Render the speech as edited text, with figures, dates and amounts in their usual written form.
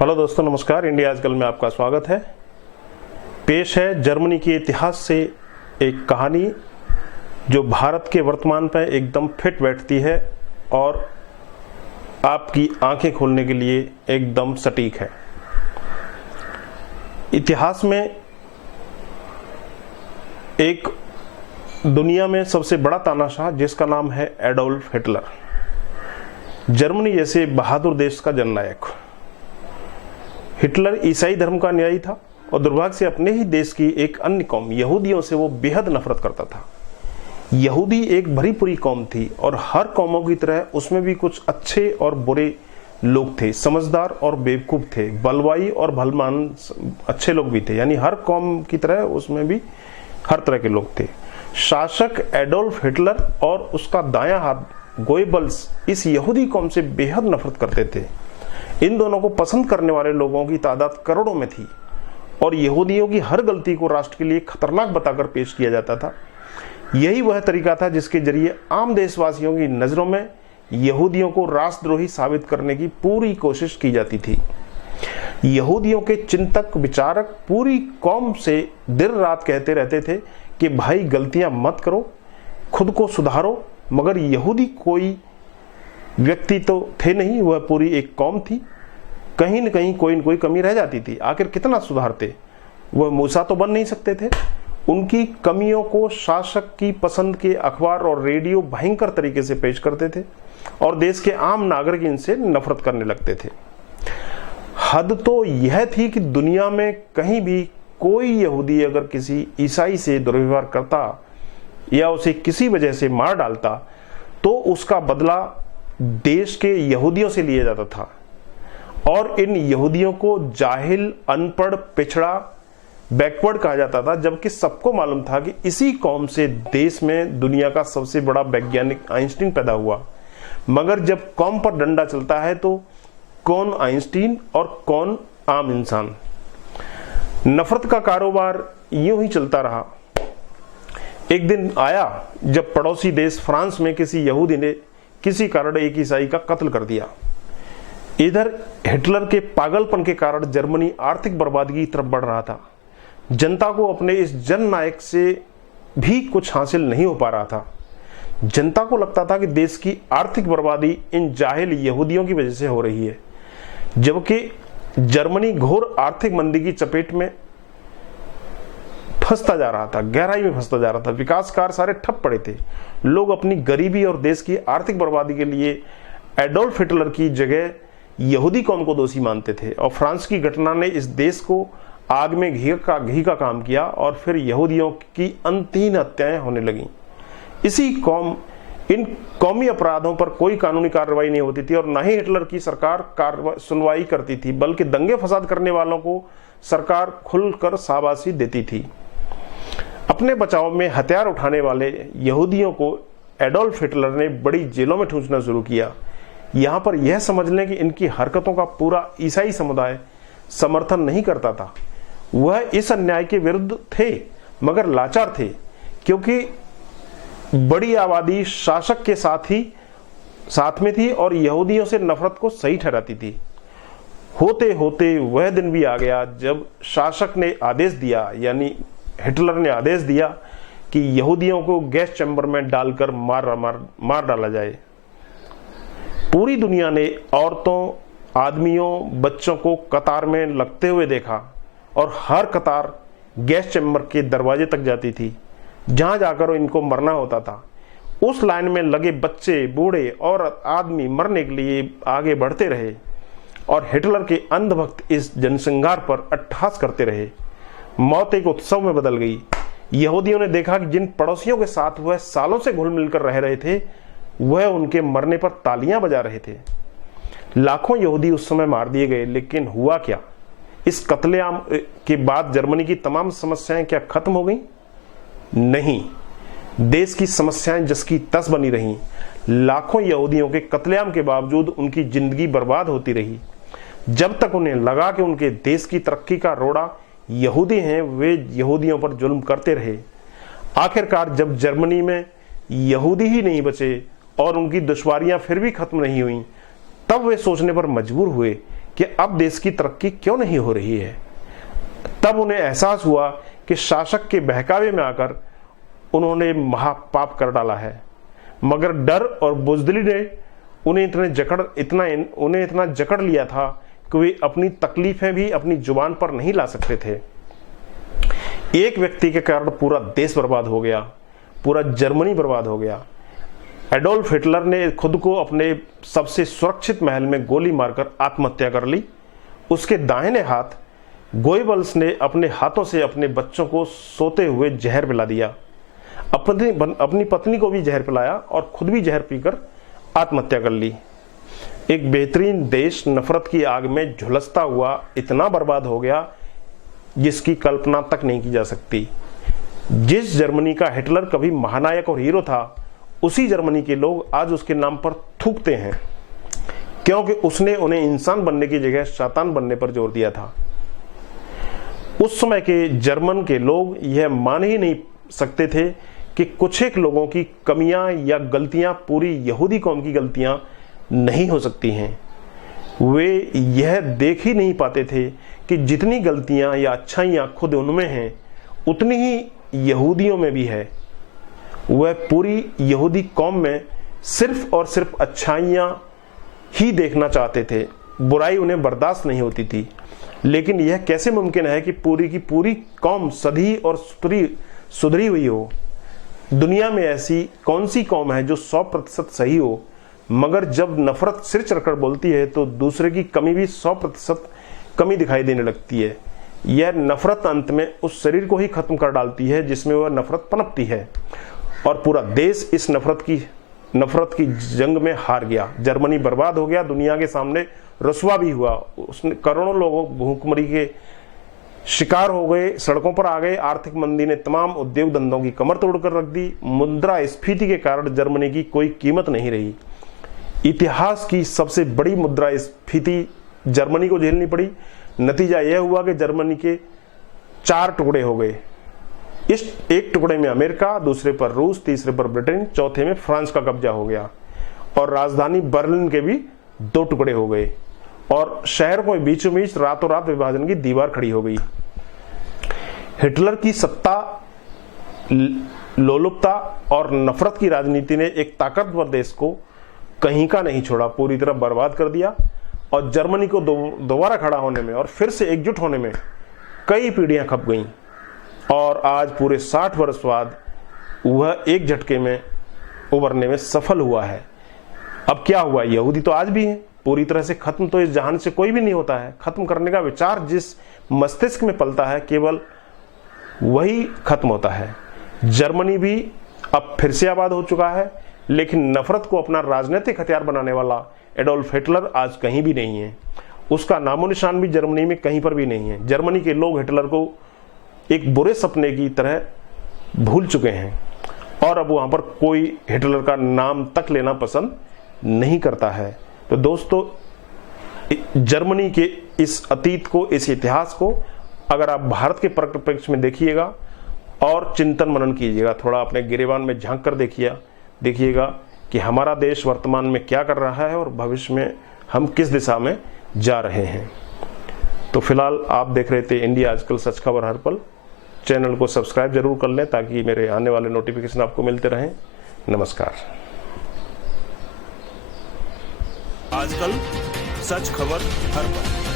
Hello दोस्तों, नमस्कार। India आजकल में आपका स्वागत है। पेश है जर्मनी के इतिहास से एक कहानी जो भारत के वर्तमान पर एकदम फिट बैठती है और आपकी आंखें खोलने के लिए एकदम सटीक है। इतिहास में एक दुनिया में सबसे बड़ा तानाशाह जिसका नाम है एडोल्फ हिटलर, जर्मनी जैसे बहादुर देश का जननायक। हिटलर ईसाई धर्म का अनुयायी था और दुर्भाग्य से अपने ही देश की एक अन्य कौम यहूदियों से वो बेहद नफरत करता था। यहूदी एक भरी पूरी कौम थी और हर कौमों की तरह उसमें भी कुछ अच्छे और बुरे लोग थे, समझदार और बेवकूफ थे, बलवाई और भलमान अच्छे लोग भी थे। यानी हर कौम की तरह उसमें भी हर तरह के लोग थे। शासक एडोल्फ हिटलर और उसका दायां हाथ गोएबल्स इस यहूदी कौम से बेहद नफरत करते थे। इन दोनों को पसंद करने वाले लोगों की तादाद करोड़ों में थी और यहूदियों की हर गलती को राष्ट्र के लिए खतरनाक बताकर पेश किया जाता था। यही वह तरीका था जिसके जरिए आम देशवासियों की नजरों में यहूदियों को राष्ट्रद्रोही साबित करने की पूरी कोशिश की जाती थी। यहूदियों के चिंतक विचारक पूरी कौम से दिन रात कहते रहते थे कि भाई गलतियां मत करो, खुद को सुधारो, मगर यहूदी कोई व्यक्ति तो थे नहीं, वह पूरी एक कौम थी। कहीं न कहीं कोई न कोई कमी रह जाती थी। आखिर कितना सुधारते, वह मूसा तो बन नहीं सकते थे। उनकी कमियों को शासक की पसंद के अखबार और रेडियो भयंकर तरीके से पेश करते थे और देश के आम नागरिक इनसे नफरत करने लगते थे। हद तो यह थी कि दुनिया में कहीं भी कोई यहूदी अगर किसी ईसाई से दुर्व्यवहार करता या उसे किसी वजह से मार डालता तो उसका बदला देश के यहूदियों से लिया जाता था और इन यहूदियों को जाहिल, अनपढ़, पिछड़ा, बैकवर्ड कहा जाता था। जबकि सबको मालूम था कि इसी कौम से देश में दुनिया का सबसे बड़ा वैज्ञानिक आइंस्टीन पैदा हुआ। मगर जब कौम पर डंडा चलता है तो कौन आइंस्टीन और कौन आम इंसान। नफरत का कारोबार यूं ही चलता रहा। एक दिन आया जब पड़ोसी देश फ्रांस में किसी यहूदी ने किसी कारण एक ईसाई का कत्ल कर दिया। इधर हिटलर के पागलपन के कारण जर्मनी आर्थिक बर्बादी की तरफ बढ़ रहा था। जनता को अपने इस जननायक से भी कुछ हासिल नहीं हो पा रहा था। जनता को लगता था कि देश की आर्थिक बर्बादी इन जाहिल यहूदियों की वजह से हो रही है, जबकि जर्मनी घोर आर्थिक मंदी की चपेट में फंसता जा रहा था, गहराई में फंसता जा रहा था। विकास कार्य सारे ठप पड़े थे। लोग अपनी गरीबी और देश की आर्थिक बर्बादी के लिए एडोल्फ हिटलर की जगह यहूदी कौम को दोषी मानते थे और फ्रांस की घटना ने इस देश को आग में घी का काम किया और फिर यहूदियों की अंतहीन हत्याएं होने लगीं। इन कौमी अपराधों पर कोई कानूनी कार्रवाई नहीं होती थी और न ही हिटलर की सरकार सुनवाई करती थी, बल्कि दंगे फसाद करने वालों को सरकार खुलकर शाबाशी देती थी। अपने बचाव में हथियार उठाने वाले यहूदियों को एडोल्फ हिटलर ने बड़ी जेलों में ठूंसना शुरू किया। यहां पर यह समझ लें कि इनकी हरकतों का पूरा ईसाई समुदाय समर्थन नहीं करता था। वह इस अन्याय के विरुद्ध थे मगर लाचार थे, क्योंकि बड़ी आबादी शासक के साथ में थी और यहूदियों से नफरत को सही ठहराती थी। होते होते वह दिन भी आ गया जब शासक ने आदेश दिया, यानी हिटलर ने आदेश दिया कि यहूदियों को गैस चैम्बर में डालकर मार डाला जाए। पूरी दुनिया ने औरतों, आदमियों, बच्चों को कतार में लगते हुए देखा और हर कतार गैस चैम्बर के दरवाजे तक जाती थी जहां जाकर इनको मरना होता था। उस लाइन में लगे बच्चे, बूढ़े, औरत, आदमी मरने के लिए आगे बढ़ते रहे और हिटलर के अंधभक्त इस जनसंहार पर अट्टहास करते रहे। मौत एक उत्सव में बदल गई। यहूदियों ने देखा कि जिन पड़ोसियों के साथ वह सालों से घुल मिलकर रह रहे थे वह उनके मरने पर तालियां बजा रहे थे। लाखों यहूदी उस समय मार दिए गए, लेकिन हुआ क्या? इस कत्लेआम के बाद जर्मनी की तमाम समस्याएं क्या खत्म हो गई? नहीं, देश की समस्याएं जस की तस बनी रहीं। लाखों यहूदियों के कत्लेआम के बावजूद उनकी जिंदगी बर्बाद होती रही। जब तक उन्हें लगा कि उनके देश की तरक्की का रोड़ा यहूदी हैं, वे यहूदियों पर जुल्म करते रहे। आखिरकार जब जर्मनी में यहूदी ही नहीं बचे और उनकी दुश्वारियां फिर भी खत्म नहीं हुई, तब वे सोचने पर मजबूर हुए कि अब देश की तरक्की क्यों नहीं हो रही है। तब उन्हें एहसास हुआ कि शासक के बहकावे में आकर उन्होंने महापाप कर डाला है, मगर डर और बुज़दिली ने उन्हें इतना जकड़ लिया था कि वे अपनी तकलीफें भी अपनी जुबान पर नहीं ला सकते थे। एक व्यक्ति के कारण पूरा देश बर्बाद हो गया, पूरा जर्मनी बर्बाद हो गया। एडोल्फ हिटलर ने खुद को अपने सबसे सुरक्षित महल में गोली मारकर आत्महत्या कर ली। उसके दाहिने हाथ गोएबल्स ने अपने हाथों से अपने बच्चों को सोते हुए जहर पिला दिया, अपनी पत्नी को भी जहर पिलाया और खुद भी जहर पीकर आत्महत्या कर ली। एक बेहतरीन देश नफरत की आग में झुलसता हुआ इतना बर्बाद हो गया जिसकी कल्पना तक नहीं की जा सकती। जिस जर्मनी का हिटलर कभी महानायक और हीरो था, उसी जर्मनी के लोग आज उसके नाम पर थूकते हैं, क्योंकि उसने उन्हें इंसान बनने की जगह शैतान बनने पर जोर दिया था। उस समय के जर्मन के लोग यह मान ही नहीं सकते थे कि कुछ एक लोगों की कमियां या गलतियां पूरी यहूदी कौम की गलतियां नहीं हो सकती हैं। वे यह देख ही नहीं पाते थे कि जितनी गलतियां या अच्छाइयां खुद उनमें हैं, उतनी ही यहूदियों में भी है। वह पूरी यहूदी कौम में सिर्फ और सिर्फ अच्छाइयां ही देखना चाहते थे, बुराई उन्हें बर्दाश्त नहीं होती थी। लेकिन यह कैसे मुमकिन है कि पूरी की पूरी कौम सधी और सुधरी हुई हो? दुनिया में ऐसी कौन सी कौम है जो 100% सही हो, मगर जब नफरत सिर चढ़कर बोलती है तो दूसरे की कमी भी 100% कमी दिखाई देने लगती है। यह नफरत अंत में उस शरीर को ही खत्म कर डालती है जिसमें वह नफरत पनपती है, और पूरा देश इस नफरत की जंग में हार गया। जर्मनी बर्बाद हो गया, दुनिया के सामने रुसवा भी हुआ। उसने करोड़ों लोगों भूखमरी के शिकार हो गए, सड़कों पर आ गए। आर्थिक मंदी ने तमाम उद्योग धंधों की कमर तोड़कर रख दी। मुद्रास्फीति के कारण जर्मनी की कोई कीमत नहीं रही। इतिहास की सबसे बड़ी मुद्रास्फीति जर्मनी को झेलनी पड़ी। नतीजा यह हुआ कि जर्मनी के 4 टुकड़े हो गए। इस एक टुकड़े में अमेरिका, दूसरे पर रूस, तीसरे पर ब्रिटेन, चौथे में फ्रांस का कब्जा हो गया, और राजधानी बर्लिन के भी 2 टुकड़े हो गए, और शहर को बीचों बीच रातों रात विभाजन की दीवार खड़ी हो गई। हिटलर की सत्ता, लोलुपता और नफरत की राजनीति ने एक ताकतवर देश को कहीं का नहीं छोड़ा, पूरी तरह बर्बाद कर दिया। और जर्मनी को दोबारा खड़ा होने में और फिर से एकजुट होने में कई पीढ़ियां खप गईं, और आज पूरे 60 वर्ष बाद वह एक झटके में उभरने में सफल हुआ है। अब क्या हुआ? यहूदी तो आज भी हैं। पूरी तरह से खत्म तो इस जहान से कोई भी नहीं होता है। खत्म करने का विचार जिस मस्तिष्क में पलता है, केवल वही खत्म होता है। जर्मनी भी अब फिर से आबाद हो चुका है, लेकिन नफरत को अपना राजनीतिक हथियार बनाने वाला एडोल्फ हिटलर आज कहीं भी नहीं है। उसका नामो निशान भी जर्मनी में कहीं पर भी नहीं है। जर्मनी के लोग हिटलर को एक बुरे सपने की तरह भूल चुके हैं, और अब वहां पर कोई हिटलर का नाम तक लेना पसंद नहीं करता है। तो दोस्तों, जर्मनी के इस अतीत को, इस इतिहास को अगर आप भारत के परिप्रेक्ष्य में देखिएगा और चिंतन मनन कीजिएगा, थोड़ा अपने गिरेबान में झांक कर देखिएगा कि हमारा देश वर्तमान में क्या कर रहा है और भविष्य में हम किस दिशा में जा रहे हैं। तो फिलहाल आप देख रहे थे इंडिया आजकल, सच खबर हर पल। चैनल को सब्सक्राइब जरूर कर लें ताकि मेरे आने वाले नोटिफिकेशन आपको मिलते रहें। नमस्कार। आजकल सच खबर हर पल।